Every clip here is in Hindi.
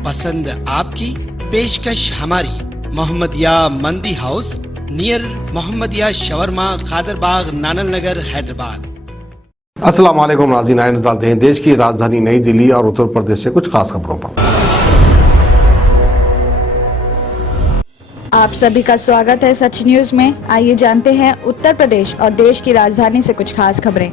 पसंद आपकी, पेशकश हमारी। मोहम्मदिया मंदी house near Mohammadia shawarma, Khadarbagh, नानल नगर, हैदराबाद। अस्सलाम वालेकुम नाज़रीन, आइए नज़र डालते हैं देश की राजधानी नई दिल्ली और उत्तर प्रदेश से कुछ खास खबरों पर। आप सभी का स्वागत है सच न्यूज में। आइए जानते हैं उत्तर प्रदेश और देश की राजधानी से कुछ खास खबरें।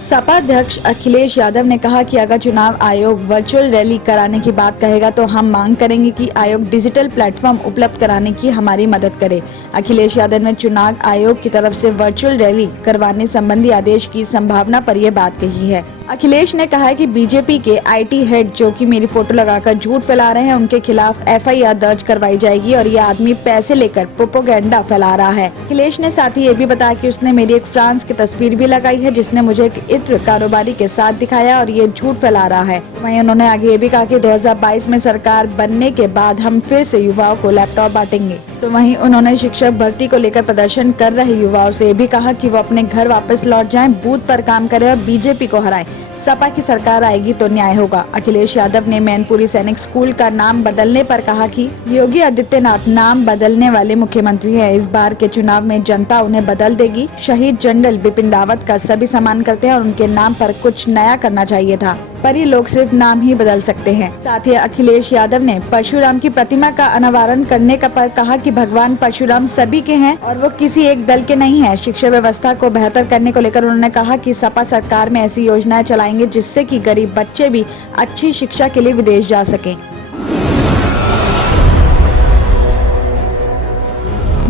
सपा अध्यक्ष अखिलेश यादव ने कहा कि अगर चुनाव आयोग वर्चुअल रैली कराने की बात कहेगा तो हम मांग करेंगे कि आयोग डिजिटल प्लेटफॉर्म उपलब्ध कराने की हमारी मदद करे। अखिलेश यादव ने चुनाव आयोग की तरफ से वर्चुअल रैली करवाने संबंधी आदेश की संभावना पर यह बात कही है। अखिलेश ने कहा है कि बीजेपी के आईटी हेड जो कि मेरी फोटो लगाकर झूठ फैला रहे हैं, उनके खिलाफ एफआईआर दर्ज करवाई जाएगी और यह आदमी पैसे लेकर प्रोपोगेंडा फैला रहा है। अखिलेश ने साथ ही ये भी बताया कि उसने मेरी एक फ्रांस की तस्वीर भी लगाई है जिसने मुझे एक इत्र कारोबारी के साथ दिखाया और ये झूठ फैला रहा है। वहीं उन्होंने आगे ये भी कहा कि 2022 में सरकार बनने के बाद हम फिर से युवाओं को लैपटॉप बांटेंगे। तो वहीं उन्होंने शिक्षक भर्ती को लेकर प्रदर्शन कर रहे युवाओं से भी कहा कि वो अपने घर वापस लौट जाएं, बूथ पर काम करें और बीजेपी को हराएं। सपा की सरकार आएगी तो न्याय होगा। अखिलेश यादव ने मैनपुरी सैनिक स्कूल का नाम बदलने पर कहा कि योगी आदित्यनाथ नाम बदलने वाले मुख्यमंत्री हैं। इस बार के चुनाव में जनता उन्हें बदल देगी। शहीद जनरल बिपिन रावत का सभी सम्मान करते हैं और उनके नाम पर कुछ नया करना चाहिए था, पर ये लोग सिर्फ नाम ही बदल सकते हैं। साथ ही अखिलेश यादव ने परशुराम की प्रतिमा का अनावरण करने का पर कहा कि भगवान परशुराम सभी के हैं और वो किसी एक दल के नहीं है। शिक्षा व्यवस्था को बेहतर करने को लेकर उन्होंने कहा कि सपा सरकार में ऐसी योजनाएं चलाएंगे जिससे कि गरीब बच्चे भी अच्छी शिक्षा के लिए विदेश जा सकें।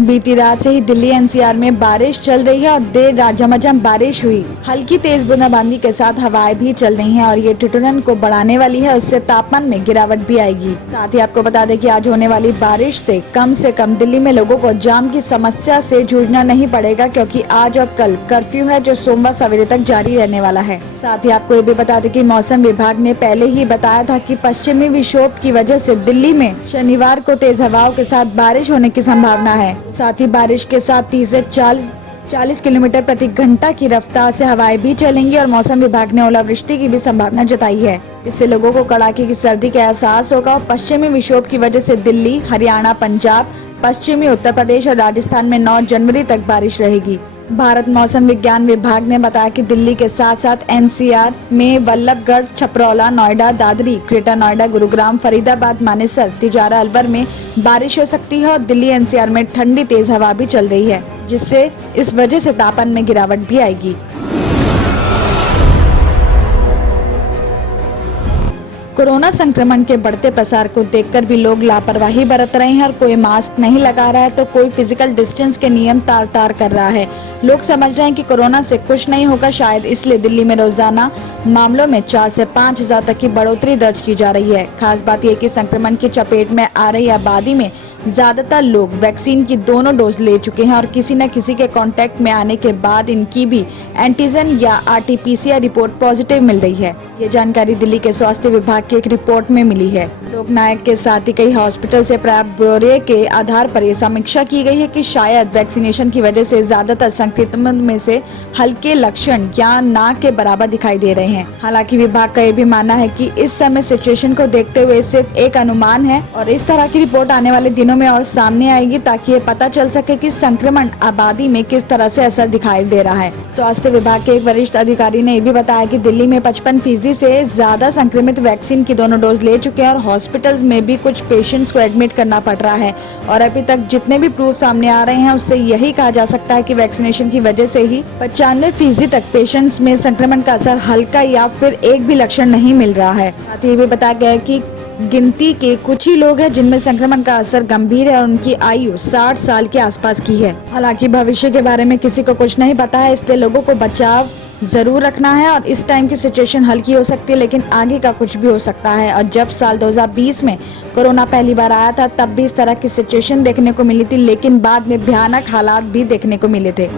बीती रात से ही दिल्ली एनसीआर में बारिश चल रही है और देर रात झमाझम बारिश हुई। हल्की तेज बूंदाबांदी के साथ हवाएं भी चल रही हैं और ये ठिठुरन को बढ़ाने वाली है। उससे तापमान में गिरावट भी आएगी। साथ ही आपको बता दें कि आज होने वाली बारिश से कम दिल्ली में लोगों को जाम की समस्या से जूझना नहीं पड़ेगा, क्योंकि आज और कल कर्फ्यू है जो सोमवार सवेरे तक जारी रहने वाला है। साथ ही आपको ये भी बता दें कि मौसम विभाग ने पहले ही बताया था कि पश्चिमी विक्षोभ की वजह से दिल्ली में शनिवार को तेज हवाओं के साथ बारिश होने की संभावना है। साथ ही बारिश के साथ 30 से 40 किलोमीटर प्रति घंटा की रफ्तार से हवाएं भी चलेंगी और मौसम विभाग ने ओलावृष्टि की भी संभावना जताई है। इससे लोगों को कड़ाके की सर्दी का एहसास होगा और पश्चिमी विक्षोभ की वजह से दिल्ली, हरियाणा, पंजाब, पश्चिमी उत्तर प्रदेश और राजस्थान में 9 जनवरी तक बारिश रहेगी। भारत मौसम विज्ञान विभाग ने बताया कि दिल्ली के साथ साथ एनसीआर में वल्लभगढ़, छपरौला, नोएडा, दादरी, ग्रेटर नोएडा, गुरुग्राम, फरीदाबाद, मानेसर, तिजारा, अलवर में बारिश हो सकती है और दिल्ली एनसीआर में ठंडी तेज हवा भी चल रही है, जिससे इस वजह से तापमान में गिरावट भी आएगी। कोरोना संक्रमण के बढ़ते प्रसार को देखकर भी लोग लापरवाही बरत रहे हैं और कोई मास्क नहीं लगा रहा है तो कोई फिजिकल डिस्टेंस के नियम तार कर रहा है। लोग समझ रहे हैं कि कोरोना से कुछ नहीं होगा, शायद इसलिए दिल्ली में रोजाना मामलों में 4 से 5 हजार तक की बढ़ोतरी दर्ज की जा रही है। खास बात यह कि संक्रमण की चपेट में आ रही आबादी में ज्यादातर लोग वैक्सीन की दोनों डोज ले चुके हैं और किसी न किसी के कांटेक्ट में आने के बाद इनकी भी एंटीजन या आरटीपीसीआर रिपोर्ट पॉजिटिव मिल रही है। ये जानकारी दिल्ली के स्वास्थ्य विभाग की एक रिपोर्ट में मिली है। लोकनायक के साथ ही कई हॉस्पिटल से प्राप्त ब्यौरे के आधार पर यह समीक्षा की गई है कि शायद वैक्सीनेशन की वजह से ज्यादातर संक्रमित में से हल्के लक्षण या ना के बराबर दिखाई दे रहे हैं। हालांकि विभाग का यह भी मानना है कि इस समय सिचुएशन को देखते हुए सिर्फ एक अनुमान है और इस तरह की रिपोर्ट आने वाले दिनों में और सामने आएगी ताकि ये पता चल सके कि संक्रमण आबादी में किस तरह से असर दिखाई दे रहा है। स्वास्थ्य विभाग के एक वरिष्ठ अधिकारी ने ये भी बताया कि दिल्ली में 55% से ज्यादा संक्रमित वैक्सीन की दोनों डोज ले चुके हैं और हॉस्पिटल्स में भी कुछ पेशेंट्स को एडमिट करना पड़ रहा है और अभी तक जितने भी प्रूफ सामने आ रहे हैं उससे यही कहा जा सकता है कि वैक्सीनेशन की वजह से ही 95% तक पेशेंट्स में संक्रमण का असर हल्का या फिर एक भी लक्षण नहीं मिल रहा है। साथ ही भी बताया गया है कि गिनती के कुछ ही लोग हैं जिनमें संक्रमण का असर गंभीर है और उनकी आयु 60 साल के आसपास की है। हालांकि भविष्य के बारे में किसी को कुछ नहीं पता है, इसलिए लोगों को बचाव जरूर रखना है और इस टाइम की सिचुएशन हल्की हो सकती है लेकिन आगे का कुछ भी हो सकता है। और जब साल 2020 में कोरोना पहली बार आया था तब भी इस तरह की सिचुएशन देखने को मिली थी, लेकिन बाद में भयानक हालात भी देखने को मिले थे।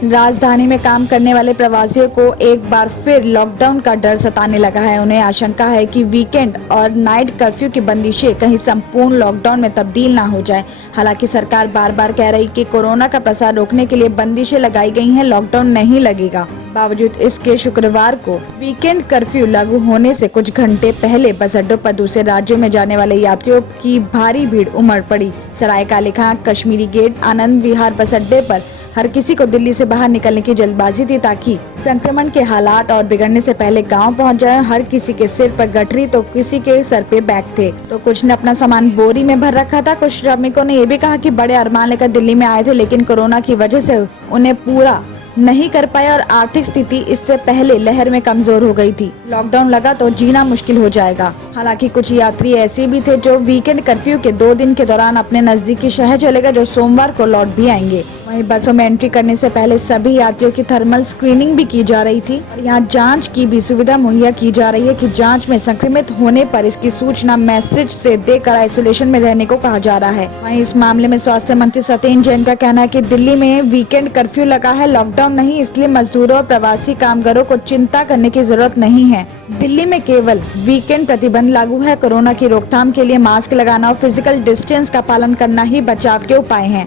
राजधानी में काम करने वाले प्रवासियों को एक बार फिर लॉकडाउन का डर सताने लगा है। उन्हें आशंका है कि वीकेंड और नाइट कर्फ्यू की बंदिशें कहीं संपूर्ण लॉकडाउन में तब्दील ना हो जाए। हालांकि सरकार बार बार कह रही कि कोरोना का प्रसार रोकने के लिए बंदिशें लगाई गई हैं, लॉकडाउन नहीं लगेगा। बावजूद इसके शुक्रवार को वीकेंड कर्फ्यू लागू होने से कुछ घंटे पहले बस अड्डों पर दूसरे राज्यों में जाने वाले यात्रियों की भारी भीड़ उमड़ पड़ी। सराय काले खां, कश्मीरी गेट, आनंद विहार बस अड्डे पर हर किसी को दिल्ली से बाहर निकलने की जल्दबाजी थी ताकि संक्रमण के हालात और बिगड़ने से पहले गांव पहुंच जाए। हर किसी के सिर पर गठरी तो किसी के सर पे बैग थे, तो कुछ ने अपना सामान बोरी में भर रखा था। कुछ श्रमिकों ने ये भी कहा कि बड़े अरमान लेकर दिल्ली में आए थे, लेकिन कोरोना की वजह से उन्हें पूरा नहीं कर पाया और आर्थिक स्थिति इससे पहले लहर में कमजोर हो गई थी। लॉकडाउन लगा तो जीना मुश्किल हो जाएगा। हालांकि कुछ यात्री ऐसे भी थे जो वीकेंड कर्फ्यू के 2 दिन के दौरान अपने नजदीकी शहर चले गए, जो सोमवार को लौट भी आएंगे। वहीं बसों में एंट्री करने से पहले सभी यात्रियों की थर्मल स्क्रीनिंग भी की जा रही थी और यहाँ जांच की भी सुविधा मुहैया की जा रही है कि जांच में संक्रमित होने पर इसकी सूचना मैसेज से देकर आइसोलेशन में रहने को कहा जा रहा है। वहीं इस मामले में स्वास्थ्य मंत्री सत्येंद्र जैन का कहना है कि दिल्ली में वीकेंड कर्फ्यू लगा है, लॉकडाउन नहीं, इसलिए मजदूरों और प्रवासी कामगारों को चिंता करने की जरूरत नहीं है। दिल्ली में केवल वीकेंड प्रतिबंध लागू है। कोरोना की रोकथाम के लिए मास्क लगाना और फिजिकल डिस्टेंस का पालन करना ही बचाव के उपाय हैं।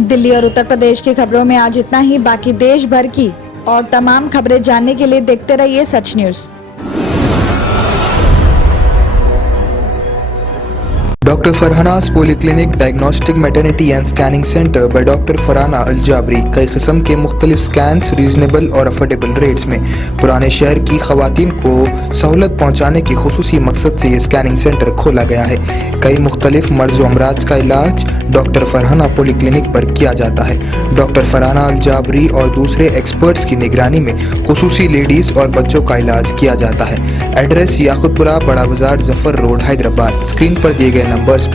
दिल्ली और उत्तर प्रदेश की खबरों में आज इतना ही। बाकी देश भर की और तमाम खबरें जानने के लिए देखते रहिए Sach news. Doctor Farhana's polyclinic diagnostic maternity and scanning centre by doctor Farhana Al Jabri कई किस्म के मुख्तलिफ स्कैन्स रीजनेबल और अफोर्डेबल रेट्स में पुराने शहर की खवातीन को सहूलत पहुँचाने के खुसूसी मकसद से ये स्कैनिंग सेंटर खोला गया है। कई मुख्तलिफ मर्ज व अमराज का इलाज डॉक्टर फरहाना पॉलीक्लिनिक पर किया जाता है। डॉक्टर फरहाना अल जाबरी और दूसरे एक्सपर्ट्स की निगरानी में खुसूसी लेडीज और बच्चों का इलाज किया जाता है। एड्रेस याकुतपुरा, बड़ा बाजार, जफर रोड, हैदराबाद। स्क्रीन पर दिए गए नंबर्स